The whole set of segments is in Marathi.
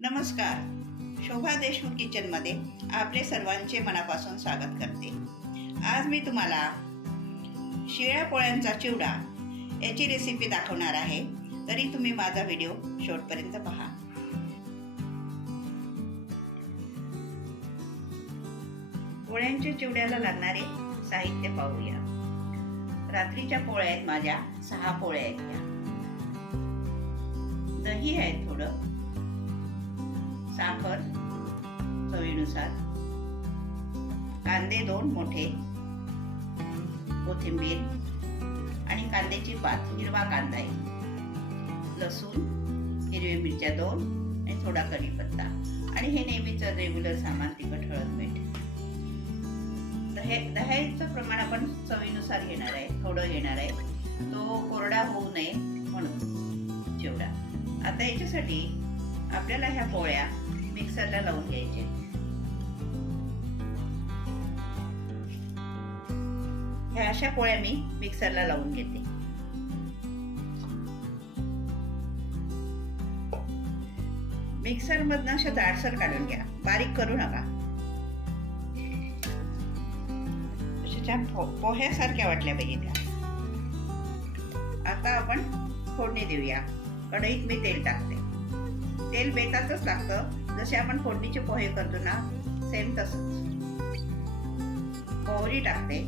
नमस्कार. शोभा देशमुख किचनमध्ये आपले सर्वांचे मनापासून स्वागत करते. आज मी तुम्हाला शिळ्या पोळ्यांचा चिवडा याची रेसिपी दाखवणार आहे. तरी तुम्ही माझा व्हिडिओ शेवटपर्यंत पहा. पोळ्यांच्या चिवड्याला लागणारे साहित्य पाहूया. रात्रीच्या पोळ्या आहेत माझ्या 6 पोळ्या आहेत त्या. दही आहे थोडं, साखर चवीनुसार, कांदे 2 मोठे, कोथिंबीर आणि कांद्याची पात, हिरवा कांदा आहे, लसूण, हिरवी मिरच्या 2 आणि थोडा कढीपत्ता आणि हे नेहमीचं रेग्युलर सामान तिखट, हळद, मीठ. दह्याचं प्रमाण आपण चवीनुसार घेणार आहे, थोडं घेणार आहे, तो कोरडा होऊ नये म्हणून चिवडा. आता याच्यासाठी आपल्याला ह्या पोळ्या मिक्सरला लावून घ्यायचे. ह्या अशा पोळ्या मी मिक्सरला लावून घेते. मिक्सर मधनं अशा जाडसर काढून घ्या, बारीक करू नका. छान पोह्यासारख्या वाटल्या पाहिजे त्या. आता आपण फोडणी देऊया. कढईत मी तेल टाकते. तेल बेतातच लागतं, जसे आपण फोडणीचे पोहे करतो ना, सेम तसंच. मोहरी टाकते,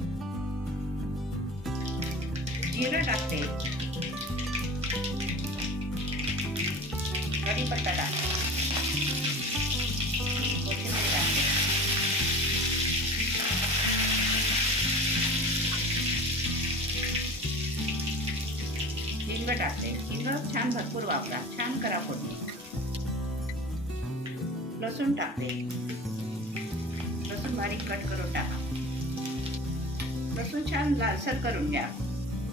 जिरं टाकते, कढीपत्ता टाकते, कोथिंबीर टाकते, हिंग टाकते. हिंग छान भरपूर वापरा, छान करा फोडणी. लसूण टाकते, लसूण बारीक कट करून टाका. लसूण छान लालसर करून घ्या.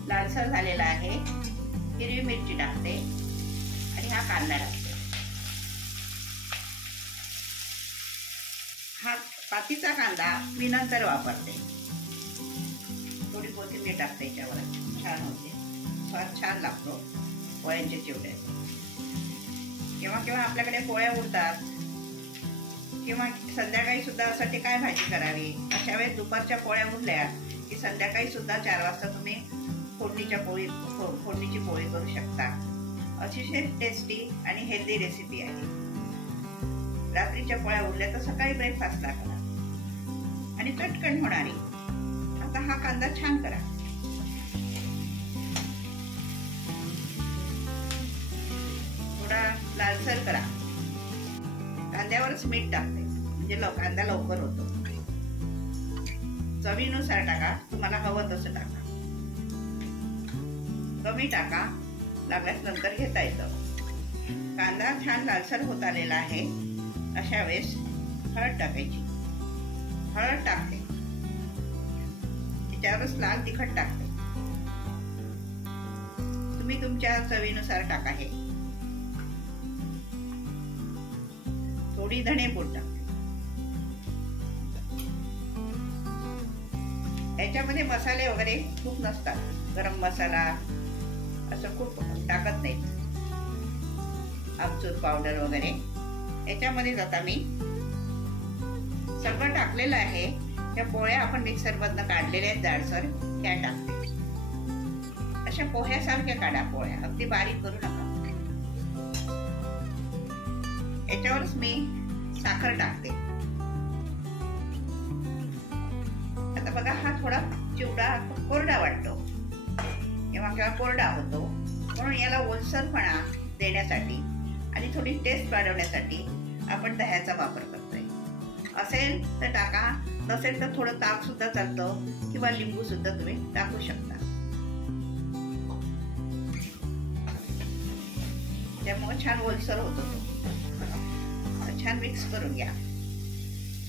लालसर झालेला आहे. हिरवी मिरची टाकते आणि हा कांदा टाकते. हा पातीचा कांदा मी नंतर वापरते. थोडी कोथिंबीर टाकते याच्यावर, छान होते, स्वाद छान लागतो पोळ्यांच्या चिवड्याचा. केव्हा केव्हा आपल्याकडे पोळ्या उरतात किंवा संध्याकाळी सुद्धा साठी काय भाजी करावी, अशा वेळेस दुपारच्या पोळ्या उरल्या की संध्याकाळी सुद्धा 4 वाजता तुम्ही फोडणीची पोळी करू शकता. अतिशय टेस्टी आणि हेल्दी रेसिपी आहे. रात्रीच्या पोळ्या उरल्या तर सकाळी ब्रेकफास्टला करा आणि चटकन होणारी. आता हा कांदा छान करा. थोडा लालसर करा. कांद्यावरच मीठ टाकते म्हणजे कांदा लवकर होतो. चवीनुसार टाका, तुम्हाला हवं तसं टाका. कमी टाका, लागल्यास नंतर घेता येतं. कांदा छान लालसर होत आलेला आहे. अशा वेळेस हळद टाकायची. हळद टाकते, त्याच्यावरच लाल तिखट टाकते. तुम्ही तुमच्या चवीनुसार टाका. हे थोडी धणेपूड टाकते. याच्यामध्ये मसाले वगैरे खूप नसतात. गरम मसाला असं खूप टाकत नाही. आमचूर पावडर वगैरे याच्यामध्ये आता मी सगळं टाकलेलं आहे. त्या पोळ्या आपण मिक्सर मधनं काढलेल्या आहेत जाडसर, त्या टाकते. अशा पोह्यासारख्या काढा पोळ्या, अगदी बारीक करू नका. याच्यावरच मी साखर टाकते. आता बघा, हा थोडा चिवडा कोरडा वाटतो किंवा कोरडा होतो, म्हणून याला ओलसरपणा देण्यासाठी आणि थोडी टेस्ट वाढवण्यासाठी आपण दह्याचा वापर करतोय. असेल तर टाका, नसेल तर थोडं ताक सुद्धा चालतं किंवा लिंबू सुद्धा तुम्ही टाकू शकता. त्यामुळे छान ओलसर होतो तो. छान मिक्स करून घ्या.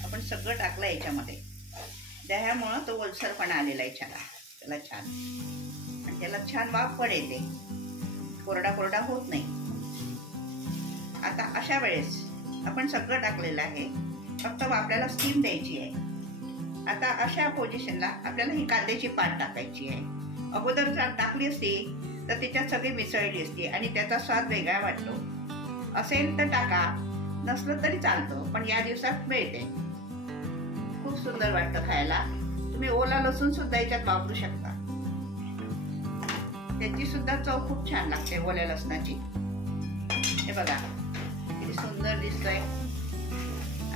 आपण सगळं टाकलं याच्यामध्ये. दह्यामुळं तो ओलसरपणा आलेला आहे त्याला छान, आणि त्याला छान वाफ पण येते, कोरडा कोरडा होत नाही. आता अशा वेळेस आपण सगळं टाकलेलं आहे, फक्त आपल्याला स्टीम द्यायची आहे. आता अशा पोझिशनला आपल्याला ही कांद्याची पात टाकायची आहे. अगोदर जर टाकली असती तर त्याच्यात सगळी मिसळली असती आणि त्याचा स्वाद वेगळा वाटतो. असेल तर टाका, नसलं तरी चालतं, पण या दिवसात मिळते. खूप सुंदर वाटतं खायला. तुम्ही ओला लसूण सुद्धा याच्यात वापरू शकता, त्याची सुद्धा चव खूप छान लागते ओल्या लसणाची. हे बघा किती सुंदर दिसतंय.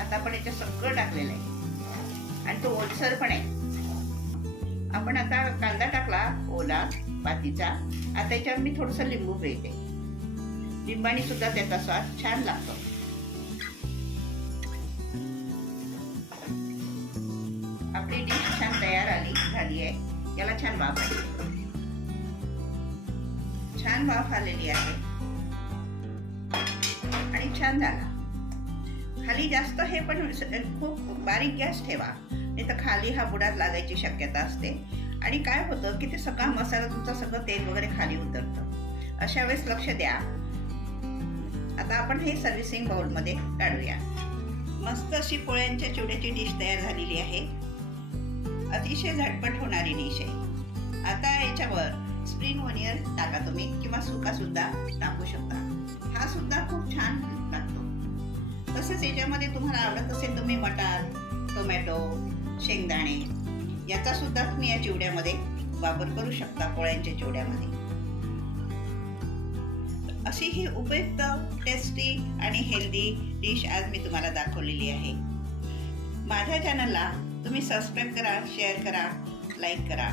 आता आपण याच्यात सगळं टाकलेलं आहे आणि तो ओलसर पण आहे. आपण आता कांदा टाकला ओला पातीचा. आता याच्यावर मी थोडंसं लिंबू पिळते. लिंबानी सुद्धा त्याचा स्वाद छान लागतो. आपली डिश छान तयार झाली आहे. याला छान वाफ आली. छान वाफ आलेली आहे आणि छान झाला. खाली जास्त हे पण खूप बारीक गॅस ठेवा, नाही तर खाली हा बुडात लागायची शक्यता असते. आणि काय होतं की ते सगळा मसाला तुमचा सगळं तेल वगैरे खाली उतरतं. अशा वेळेस लक्ष द्या. आता आपण हे सर्व्हिसिंग बाउल मध्ये काढूया. मस्त अशी पोळ्यांच्या चिवड्याची डिश तयार झालेली आहे. अतिशय झटपट होणारी डिश आहे. आता याच्यावर स्प्रिंग ओनियन टाका तुम्ही, किंवा सुका सुद्धा टाकू शकता. हा सुद्धा खूप छान लागतो. तसेच याच्यामध्ये तुम्हाला आवडत असेल तुम्ही मटार, टोमॅटो, शेंगदाणे याचा सुद्धा तुम्ही या चिवड्यामध्ये वापर करू शकता. पोळ्यांच्या चिवड्यामध्ये अशी ही उपयुक्त, टेस्टी आणि हेल्दी डिश आज मी तुम्हाला दाखवलेली आहे. माझ्या चॅनलला तुम्ही सबस्क्राईब करा, शेअर करा, लाईक करा.